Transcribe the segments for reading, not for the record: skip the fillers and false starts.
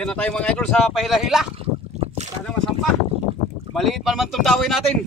Yan na tayo mga idol sa pahila-hila. Sana masampa. Maliit pa naman itong daway natin.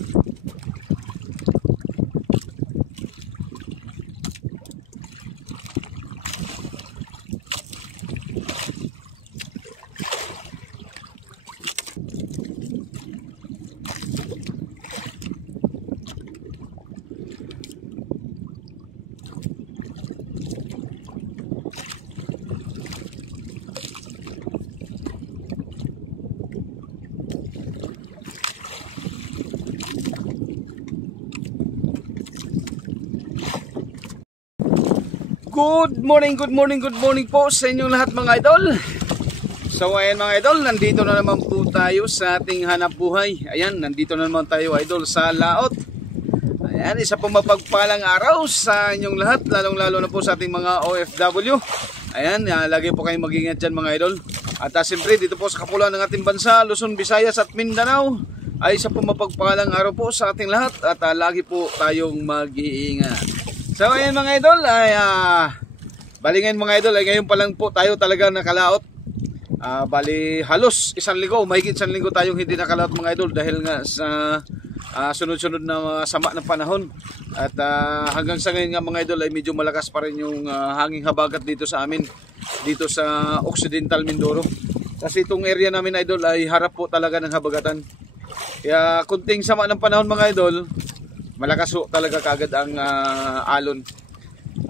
Good morning po sa inyong lahat mga idol. So ayan mga idol, nandito na naman po tayo sa ating hanap buhay. Ayan, nandito na naman tayo idol sa laot. Ayan, isa pong mapagpalang araw sa inyong lahat, lalong lalo na po sa ating mga OFW. Ayan, lagi po kayong mag-ingat dyan mga idol. At siyempre dito po sa kapuluan ng ating bansa, Luzon, Visayas at Mindanao, ay isa pong mapagpalang araw po sa ating lahat. At lagi po tayong mag-iingat. So ayan mga idol, ay balingan mga idol, ay ngayon pa lang po tayo talaga nakalaot. Bali halos isang linggo, mahigit isang linggo tayong hindi nakalaot mga idol dahil nga sa sunod-sunod na sama ng panahon. At hanggang sa ngayon nga mga idol ay medyo malakas pa rin yung hanging habagat dito sa amin, dito sa Occidental Mindoro. Kasi itong area namin idol ay harap po talaga ng habagatan. Kaya kunting sama ng panahon mga idol, malakas po talaga kagad ang alon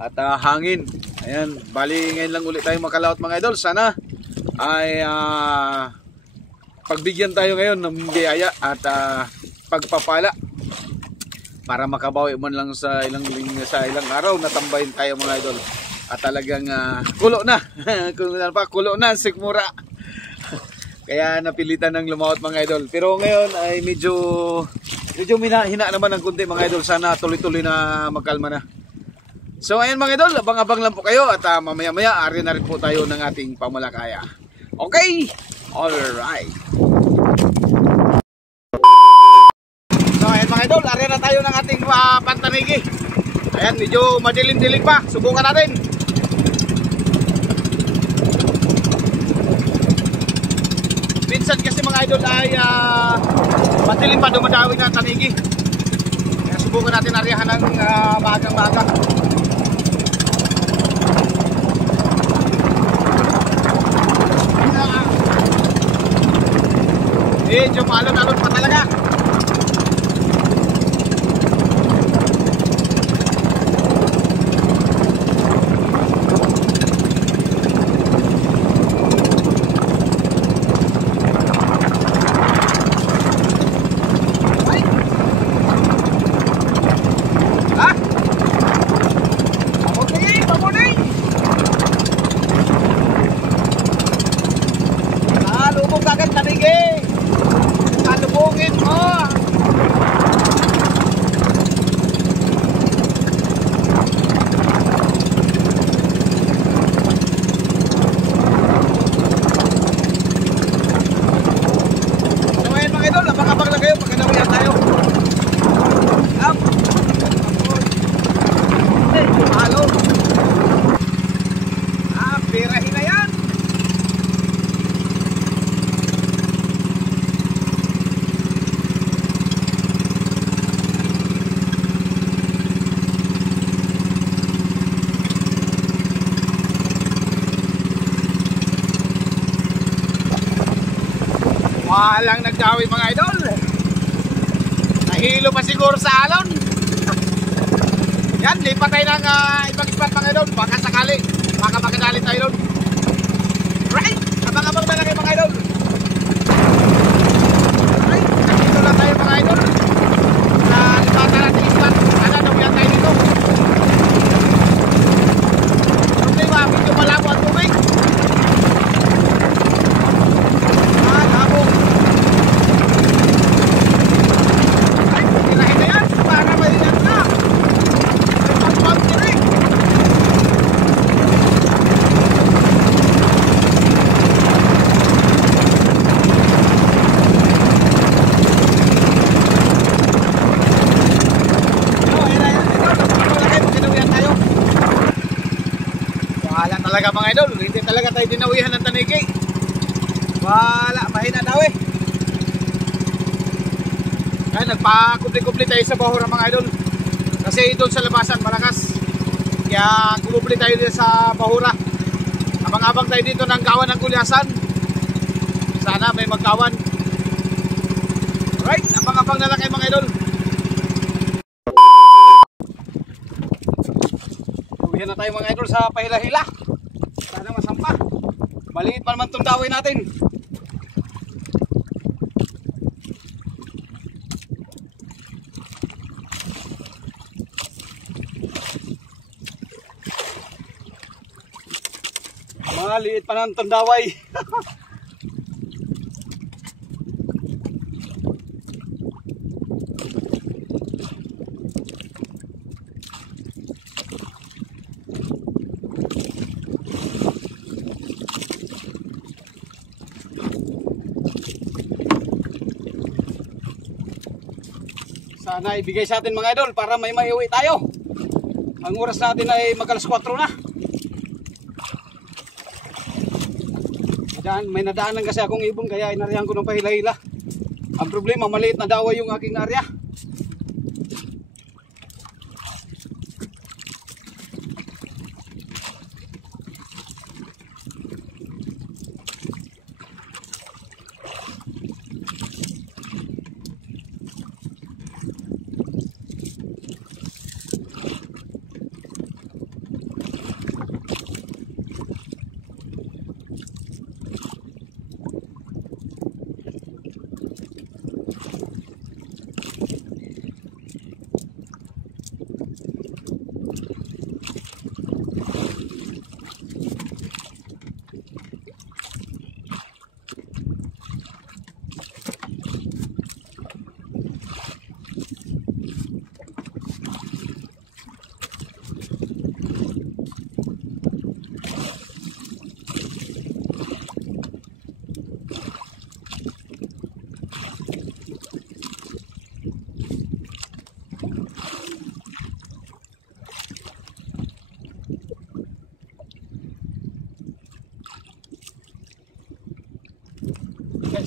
at hangin. Ayan, bali ngayon lang ulit tayong makalaot mga idol. Sana ay pagbigyan tayo ngayon ng biyaya at pagpapala para makabawi man lang sa ilang araw na tambahin tayo mga idol. At talagang kulo na kulo na sikmura. Kaya napilitan ng lumaot mga idol. Pero ngayon ay medyo hina naman ng kunti mga idol. Sana tuloy-tuloy na magkalma na. So ayan mga idol, abang-abang lang po kayo. At mamaya-maya ari na rin po tayo ng ating pamalakaya. Okay? Alright. So ayan mga idol, ari na tayo ng ating pantanigi. Ayan, medyo madilim-dilim pa. Subukan natin. Minsan kasi mga idol ay madilim pa dumadawi ng tanigi. Kaya subukan natin ariyahan ng magang-maga. Medyo maalon-alon pa talaga. Walang nagdawi mga idol. Nahilo pa siguro sa alon. Yan, lipat tayo ng ibang spot mga idol. Baka sakali, baka makadali tayo doon. Right, abang-abang na lang kayo mga idol. Right, nandito lang tayo mga idol. Lipatan natin yung spot. Sana nabuyan tayo dito. Problema, medyo malabo ang tubig. Talaga mga idol, hindi talaga tayo dinawihan ng tanigi. Wala, mahina daw eh. Kaya nagpa-kubli-kubli tayo sa bahura mga idol. Kasi doon sa labasan malakas. Kaya kumubli tayo dito sa bahura. Abang-abang tayo dito ng kawan ng gulyasan. Sana may magkawan. Alright, abang-abang na lang kayo mga idol. Uwihan na tayo mga idol sa pahila-hila. Sana masampa. Maliit pa naman itong daway natin. Maliit pa naman itong daway. Sana ibigay sa atin mga idol para may maiuwi tayo. Ang oras natin ay mag-alas 4 na. May nadaanan kasi akong ibon kaya inarihan ko ng pahila-hila. Ang problema, maliit na daway yung aking area.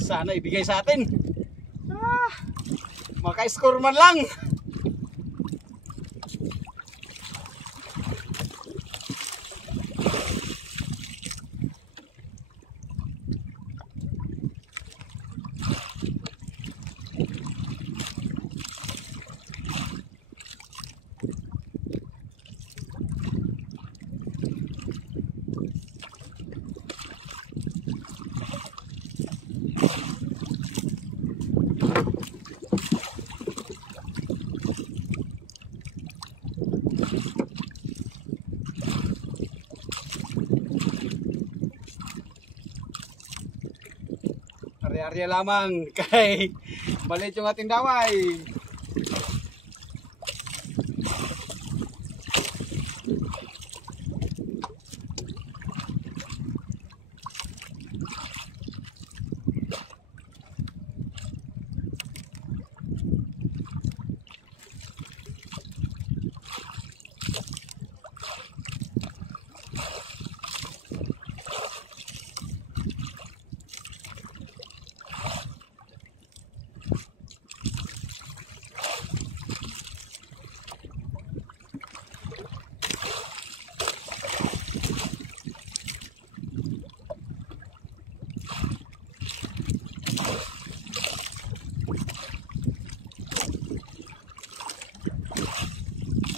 Sana ibigay sa atin. Maka-score man lang. Arya lamang kay maliit yung ating daway.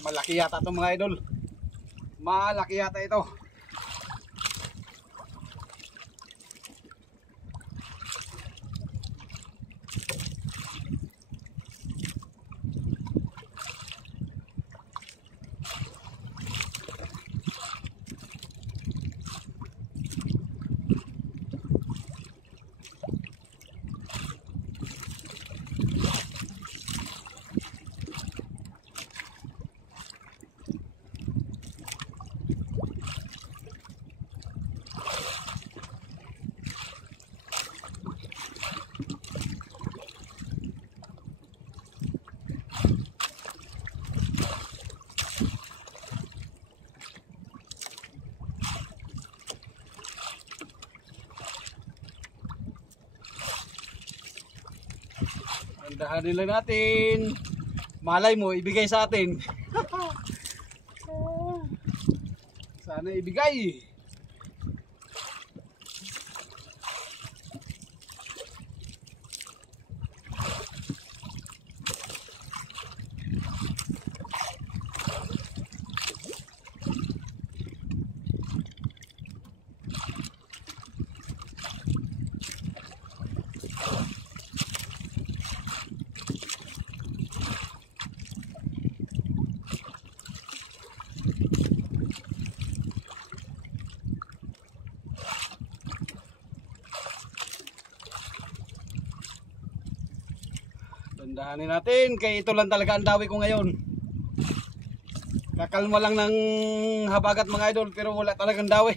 Malaki yata ito mga idol. Malaki yata ito. Tandahanin lang natin. Malay mo, ibigay sa atin. Sana ibigay. Tandahanin natin, kaya ito lang talaga ang dawi ko ngayon. Kakalma lang ng habagat mga idol, pero wala talagang dawi.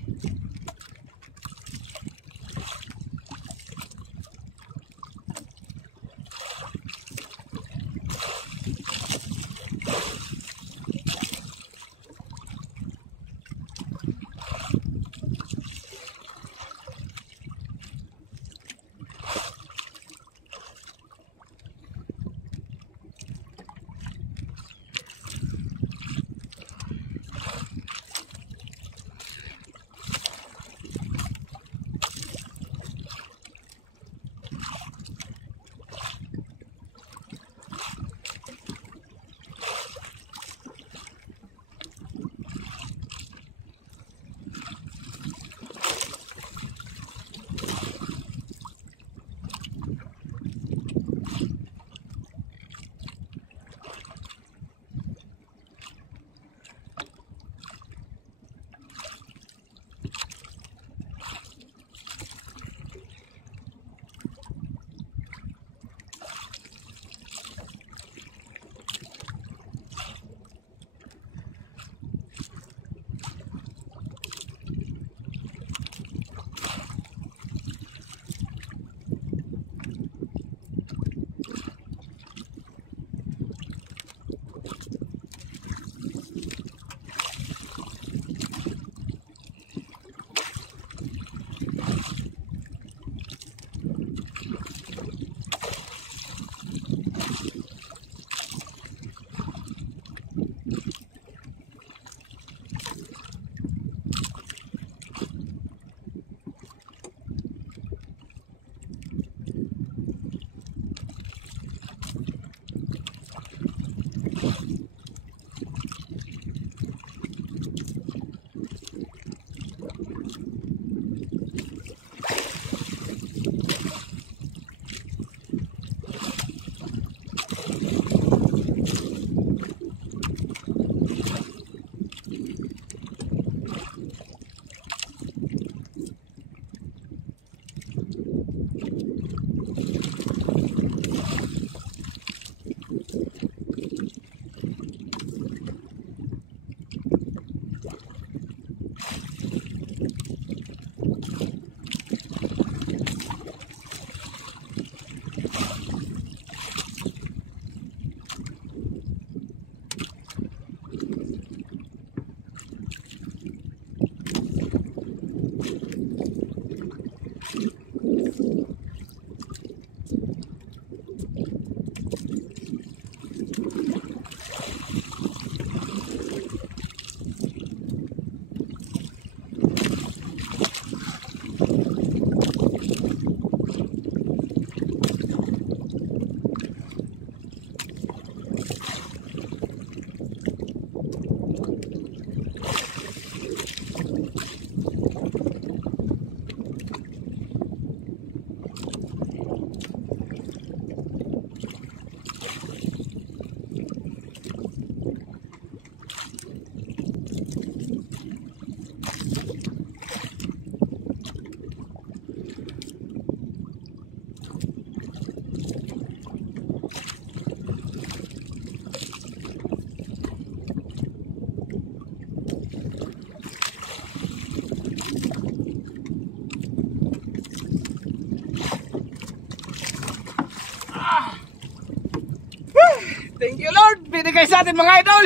Thank you Lord, binigay sa atin mga idol.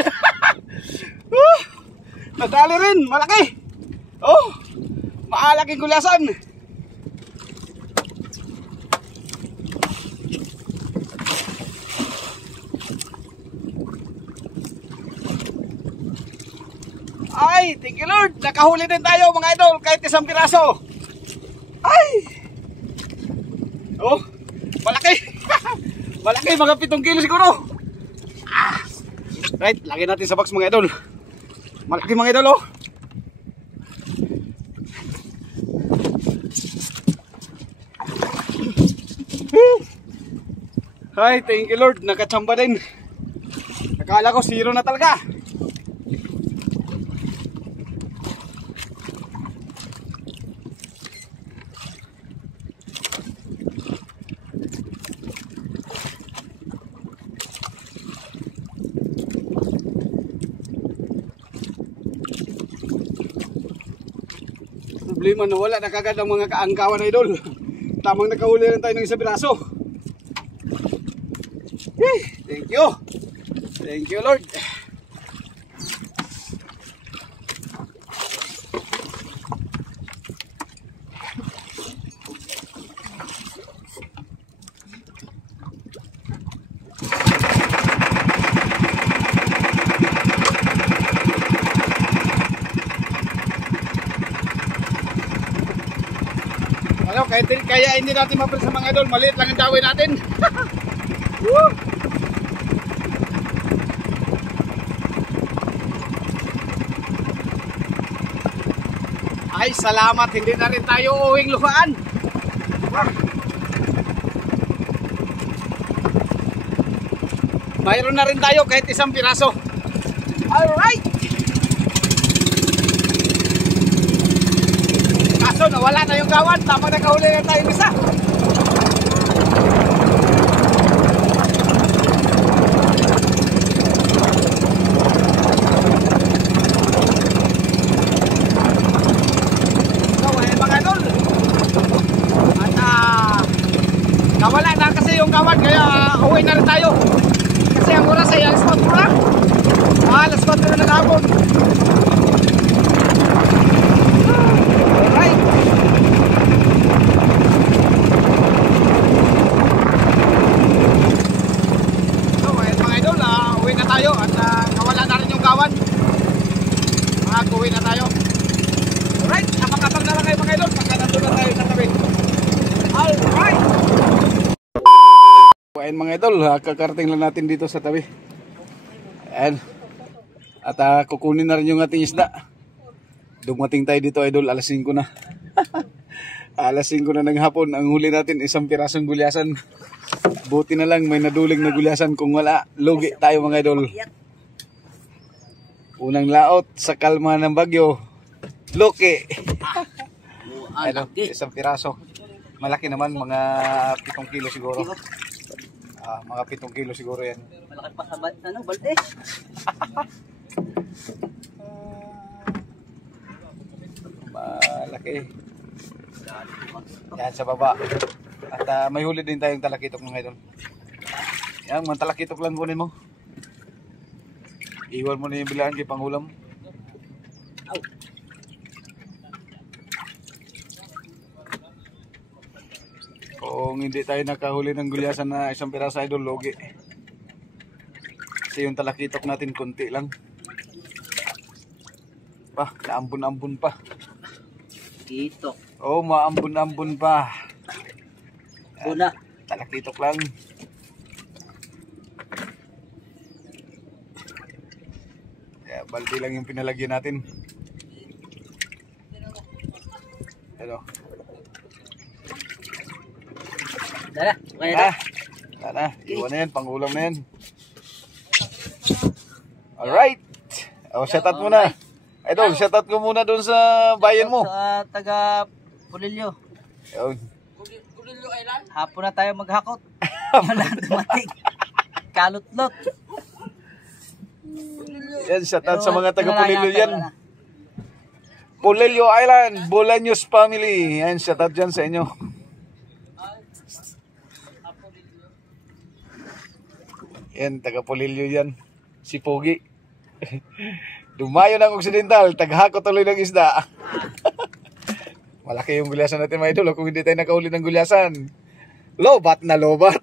Nadali rin, malaki. Oh, maalaking gulasan. Alright, thank you Lord. Nakahuli din tayo mga idol kahit isang piraso. Ay! Oh, malaki. Malaki, mga 7 kilo siguro. Right, lagyan natin sa box mga idol. Malaki mga idol oh. Ay, thank you Lord, nakachamba din. Akala ko 0 na talaga. Problema na wala na kagad ang mga kaangkawan na idol. Tamang nakahuli lang tayo ng isang piraso. Thank you. Thank you Lord. Ano, kaya hindi natin mapil sa mga idol, maliit lang ang dawin natin. Woo! Ay, salamat, hindi na rin tayo uwing luhaan. Mayroon na rin tayo kahit isang piraso. Alright! Kaso nawala na yung gawan, tama nakahuli na tayo isa. Nawala na kasi yung kawan, kaya uwi na rin tayo. Kasi ang oras ay alas 4 na. Alas 4 na ng hapon. Alright. So, mga idol, uwi na tayo. At nawala na rin yung kawan. Uwi na tayo. Alright, napakatag na lang kayo mga idol. Pagka nandun na tayo sa tabi. Alright. Ayan mga idol, kakarating lang natin dito sa tabi. Ayan. At kukunin na rin yung ating isda. Dumating tayo dito idol, alas 5 na. Alas 5 na ng hapon. Ang huli natin isang pirasong gulyasan. Buti na lang may naduling na gulyasan. Kung wala, lugi tayo mga idol. Unang laot sa kalma ng bagyo. Luki. Ayan, isang piraso. Malaki naman, mga 7 kilo siguro. Mga 7 kilo siguro yan. Malaki pa sa balde. Malaki. Yan sa baba. At may huli din tayong talakitok mga idol. Yan, mga talakitok lang kunin mo. Iwan mo na yung bilahan kay pangulam. Kung hindi tayo nakahuli ng gulyasan na isang piraso idol, logi. Kasi yung talakitok natin konti lang. Pa, naambun-ambun pa. Dito. Oh, maambun-ambun pa. Una. Talakitok lang. Kaya balde lang yung pinalagyan natin. Hello. Dala, kaya na. Tara, iwan na yan, pangulam na yan. Alright. O, shoutout muna. Idol, shoutout ko muna doon sa bayan mo. Sa taga Pulilyo. Yun. Pulilyo Island? Hapon na tayo maghakot. Wala dumating. Kalutlot. Yan, shoutout sa mga taga Pulilyo yan. Pulilyo Island, Bolaños family. Yan, shoutout dyan sa inyo. Yan, taga Pulilyo yan. Si Pogi. Dumayo ng Occidental, taghako tuloy ng isda. Malaki yung gulyasan natin mga idol. Kung hindi tayo nakahuli ng gulyasan, lobat na lobat.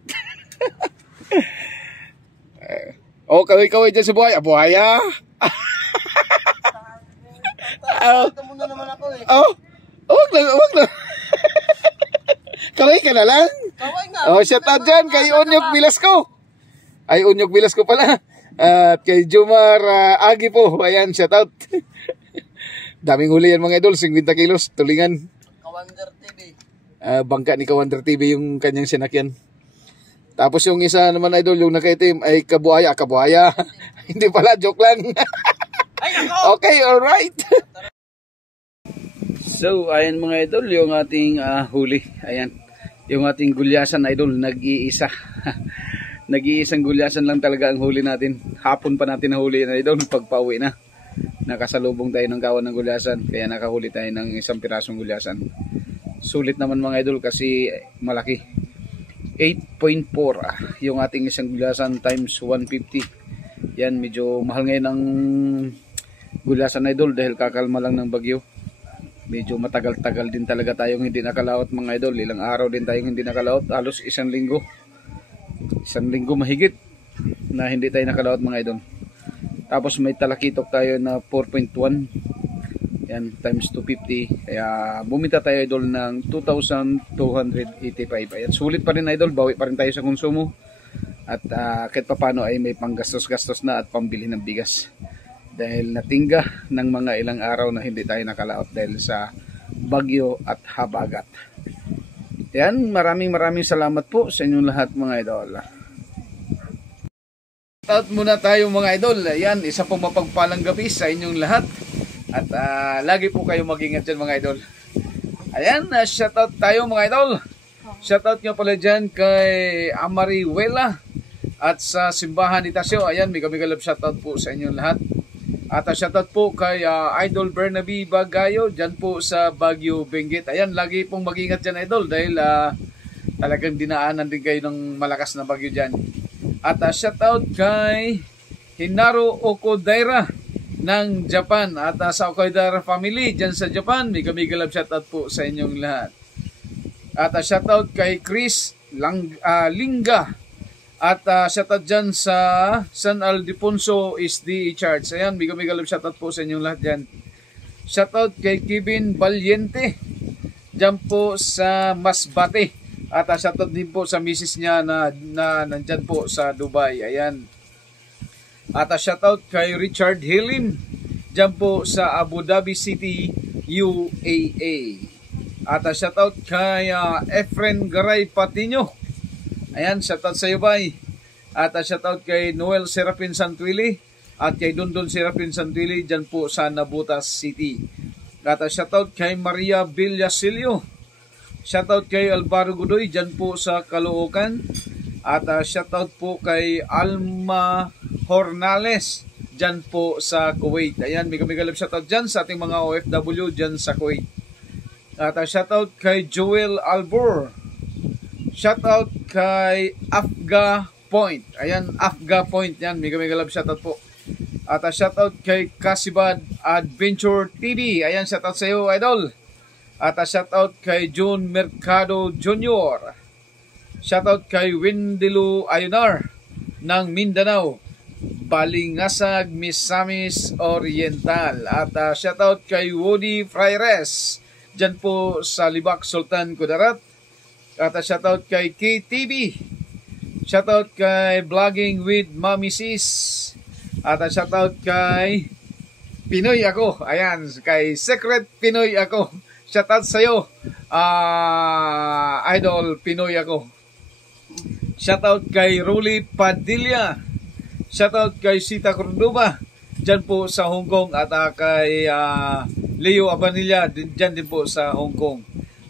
Oh, kaway-kaway dyan sa buhaya. Buhaya. wag na. Kaway ka na lang. Kaway nga. Oh, shout out dyan kay Onyog Velasco. Ay, Onyog Velasco pala. At kay Jomar Agi po. Ayan, shout out. Daming huli yan mga idol, 50 kilos, tulingan. Kawander TV. Bangka ni Kawander TV yung kanyang sinakyan. Tapos yung isa naman idol, yung nakaitim ay kabuaya. Hindi pala, joke lang. Ay, nako! Okay, alright. So, ayan mga idol, yung ating huli. Ayan, yung ating gulyasan idol, nag-iisa. Nag-iisang gulyasan lang talaga ang huli natin. Hapon pa natin nahuli na idol, pagpauwi na. Nakasalubong tayo ng kawan ng gulyasan, kaya nakahuli tayo ng isang pirasong gulyasan. Sulit naman mga idol kasi malaki. 8.4 yung ating isang gulyasan times 150. Yan, medyo mahal ngayon ang gulyasan idol dahil kakalma lang ng bagyo. Medyo matagal-tagal din talaga tayong hindi nakalaot mga idol. Ilang araw din tayong hindi nakalaot, halos isang linggo mahigit na hindi tayo nakalaot mga idol. Tapos may talakitok tayo na 4.1. Yan, times 250. Kaya bumita tayo idol ng 2,285. Ayan, sulit pa rin idol, bawi pa rin tayo sa konsumo. At kahit papano ay may panggastos-gastos na at pambili ng bigas. Dahil natingga ng mga ilang araw na hindi tayo nakalaot dahil sa bagyo at habagat. Yan, maraming salamat po sa inyong lahat mga idol. Shoutout muna tayo mga idol. Yan, isa pong mapagpalang gabi sa inyong lahat. At lagi po kayo mag-ingat dyan mga idol. Ayan, shoutout tayo mga idol. Shoutout nyo pala dyan kay Amariwela at sa Simbahan ni Tasyo. Ayan, may kami-galab shoutout po sa inyong lahat. At shoutout po kay Idol Bernabe Bagayo dyan po sa Baguio, Benguet. Ayan, lagi pong mag-ingat dyan idol dahil talagang dinaanan din kayo ng malakas na bagyo dyan. At shoutout kay Hinaro Okodaira ng Japan at sa Okodaira family dyan sa Japan. May kami-galab shoutout po sa inyong lahat. At shoutout kay Chris Lingga at shoutout dyan sa San Aldefonso SDE Church. Ayan, may kami-galab shoutout po sa inyong lahat dyan. Shoutout kay Kevin Valiente dyan po sa Masbate. At shoutout din po sa misis niya na nandyan po sa Dubai. Ayan. At shoutout kay Richard Hilim dyan po sa Abu Dhabi City, UAE. At shoutout kay Efren Garay Patino. Ayan, shoutout sa iyo bay. At shoutout kay Noel Serapin Santuili at kay Dondon Serapin Santuili dyan po sa Nabutas City. At shoutout kay Maria Villasilio. Shoutout kay Alvaro Godoy dyan po sa Caloocan. At shoutout po kay Alma Hornales dyan po sa Kuwait. Ayan, may kami-galab shoutout dyan sa ating mga OFW dyan sa Kuwait. At shoutout kay Joel Albor. Shoutout kay Afga Point. Ayan, Afga Point. Yan, may kami-galab shoutout po. At shoutout kay Kasibad Adventure TV. Ayan, shoutout sa iyo, idol. At shoutout kay June Mercado Jr. Shoutout kay Windelu Ayunar ng Mindanao, Balingasag, Misamis Oriental. At shoutout kay Woody Fraires dyan po sa Libak, Sultan Kudarat. At shoutout kay KTV. Shoutout kay Vlogging with Mami Sis. At shoutout kay Pinoy Ako. Ayan, kay Secret Pinoy Ako. Shoutout sa'yo, Idol Pinoy Ako. Shoutout kay Rolly Padilla. Shoutout kay Sita Cordoba dyan po sa Hong Kong. At kay Leo Abanilla dyan din po sa Hong Kong.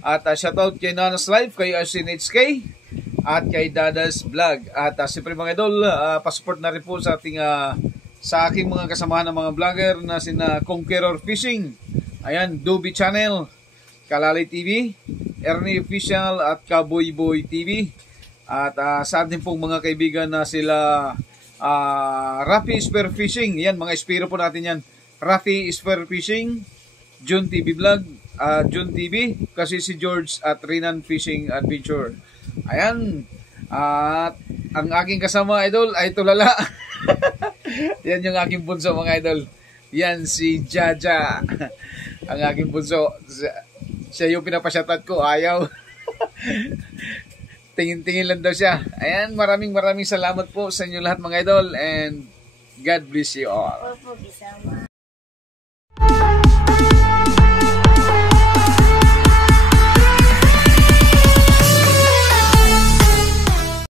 At shoutout kay Nanas Life, kay RCNHK at kay Dadas Vlog. At siyempre mga idol, pasupport na rin po sa ating sa aking mga kasamahan ng mga vlogger na sina Conqueror Fishing, ayan, Doobie Channel, Kalalay TV, Ernie Official at Kaboy Boy TV. At sa ating pong mga kaibigan na sila Rafi Spear Fishing. Yan, mga espiro po natin yan. Rafi Spear Fishing, June TV Vlog, June TV, kasi si George at Rinan Fishing Adventure. Ayan. At ang aking kasama idol ay tulala. Yan yung aking bunso mga idol. Yan si Jaja. Ang aking bunso. Siya yung pinapashoutout ko, ayaw. Tingin-tingin lang daw siya. Ayan, maraming salamat po sa inyo lahat mga idol and God bless you all. Opo, bisama.